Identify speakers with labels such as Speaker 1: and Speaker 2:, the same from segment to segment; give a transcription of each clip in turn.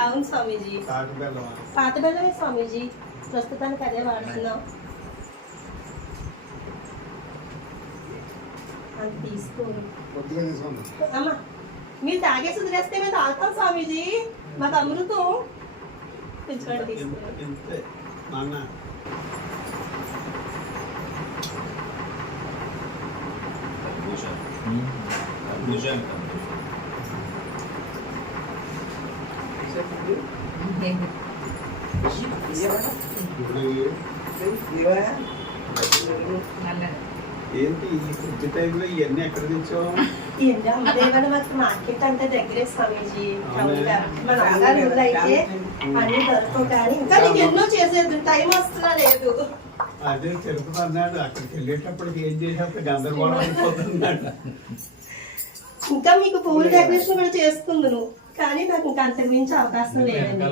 Speaker 1: అవును స్వామీజీ. పాత బెల్లమే స్వామీజీ. ప్రస్తుతానికి అదే వాడుతున్నాం. అది అమ్మా మీరు తాగేసి వదిలేస్తే మేము తాగుతాం స్వామీజీ. మాకు అమృతం. తెచ్చుకోండి తీసుకోండి.
Speaker 2: నాన్న ఇప్పుడు ఏంటి ఈ టైంలో ఇవన్నీ ఎక్కడ తెచ్చావు
Speaker 1: మాకు మార్కెట్ అంతా దగ్గరే స్వామీజీ అయితే అన్ని దొరకవు కానీ ఇంకా నీకు ఎన్నో చేసేది టైం వస్తున్నా లేదు
Speaker 2: అదే తిరుపతి అన్నాడు అక్కడికి వెళ్ళేటప్పటికి ఏం చేసేప్పుడు గందరగోళం అయిపోతున్నాడు
Speaker 1: ఇంకా మీకు పువ్వుల డెకరేషన్ కూడా చేసుకుందును. కానీ నాకు ఇంకా అంతకు మించి అవకాశం లేదండి.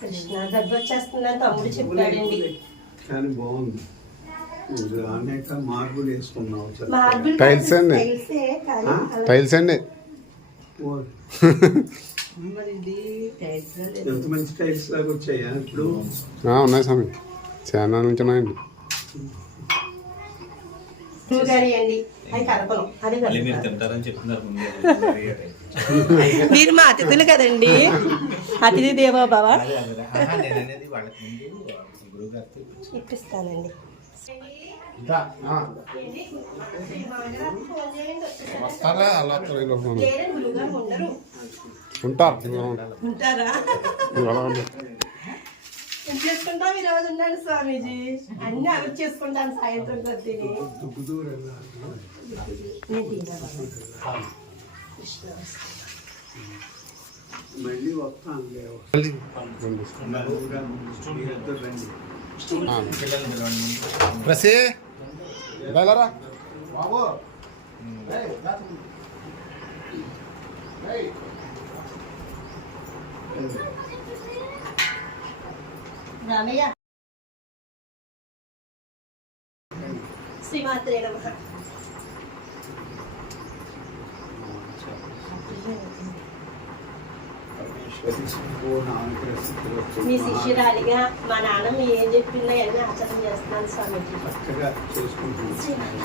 Speaker 1: కృష్ణ దగ్గర వచ్చేస్తుందని తమ్ముడు చెప్పాడండి.
Speaker 2: కానీ బాగుంది. అనేక మార్పులు వేసుకున్నావు
Speaker 3: టైల్స్ అండి.
Speaker 1: టైల్సే
Speaker 3: అండి.
Speaker 2: ఎంత మంచి టైల్స్ లాగా వచ్చాయా ఇప్పుడు?
Speaker 3: ఆ, ఉన్నాయి స్వామి. చాలా నుంచి ఉన్నాయండి
Speaker 1: పువ్వు కర్రీ అండి అది కలపను అది
Speaker 4: మళ్ళీ మీరు
Speaker 1: మా అతిథులు కదండి. అతిథి దేవో
Speaker 4: గారితో
Speaker 1: ఇప్పిస్తానండి.
Speaker 3: వస్తారా? అలా
Speaker 1: చేసుకుంటాం ఈ రోజు ఉండండి స్వామీజీ అన్ని అవి చేసుకుంటాను సాయంత్రం కొద్దిని
Speaker 2: మళ్ళీ వస్తాను లేవు మీరిద్దరు రండి
Speaker 3: ఆ. వెళ్ళరా బాబు
Speaker 1: రామయ్య. శ్రీమాత్రే నమ. మీ శిష్యురాలిగా మా నాన్నమ్మ ఏం చెప్పిందో అన్ని ఆచరణ చేస్తున్నాను స్వామీజీ.
Speaker 2: చక్కగా చేసుకుంటున్నాను.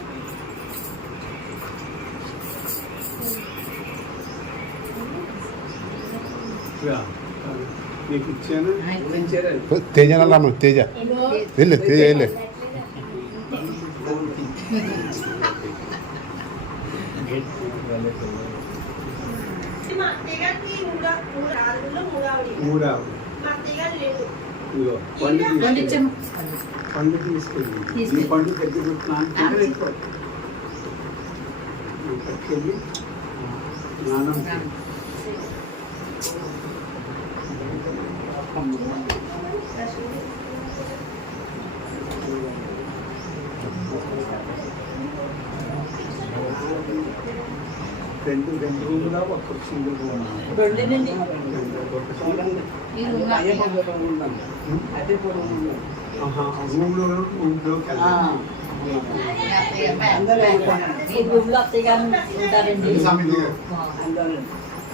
Speaker 3: తేజ రమ్మ తేజ. వెళ్ళు తేజ వెళ్ళు.
Speaker 1: మా అత్తయ్య గారికి మూడు మూడు ఆరుగులో మూడు ఆవిడ
Speaker 2: మూడావు
Speaker 1: మా అత్తయ్య గారు లేదు
Speaker 2: ఇదిగో పండు తీసుకెళ్ళి పండు తీసుకెళ్ళి ఈ పండు దగ్గర పెట్టుకున్నాను పట్టుకెళ్ళి స్నానం చేయి. రెండు రెండు రూములా? ఒక సింగిల్ రూమ్ రూమ్లో రూమ్లోకి వెళ్ళాలి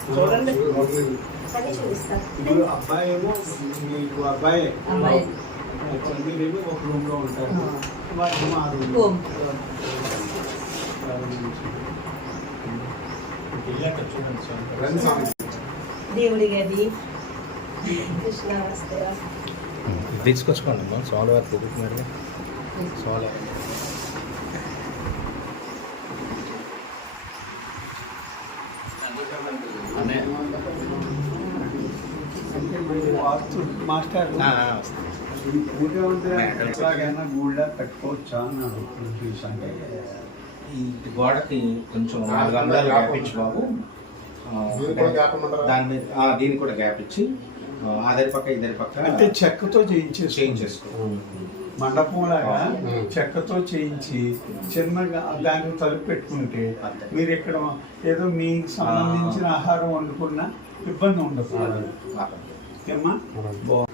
Speaker 2: చూడండి.
Speaker 1: అని చూపిస్తారు
Speaker 2: ఇప్పుడు అబ్బాయి ఏమో మీకు అబ్బాయి. మీరేమో ఒక రూమ్లో ఉంటారు వాళ్ళు ఆ రూమ్.
Speaker 1: దేవుడి గది
Speaker 4: తీసుకొచ్చుకోండి అమ్మా. సోల వారు తిరుగుతున్నారు సోల అనే
Speaker 2: అంటే మళ్ళీ వాస్తు మాస్టర్ పూజ మందిరం ఎలాగైనా గూళ్ళ కట్టుకోవచ్చా అని అంటే
Speaker 4: ఈ గోడకి కొంచెం నాలుగు అందాలు గ్యాప్ ఇచ్చి బాబు? దాని మీద ఆ, దీనికి కూడా గ్యాప్ ఇచ్చి ఆ, అదరి పక్క ఇద్దరి పక్క
Speaker 2: అంటే చెక్కతో చేయించేసి
Speaker 4: చేంజ్ చేసుకో
Speaker 2: మండపం లాగా. చెక్కతో చేయించి చిన్నగా దానికి తలుపు పెట్టుకుంటే. మీరు ఇక్కడ ఏదో మీకు సంబంధించిన ఆహారం వండుకున్నా ఇబ్బంది ఉండదు.
Speaker 4: ఆ,
Speaker 2: ఏమ్మా
Speaker 3: అలాగే.
Speaker 2: బాగుంది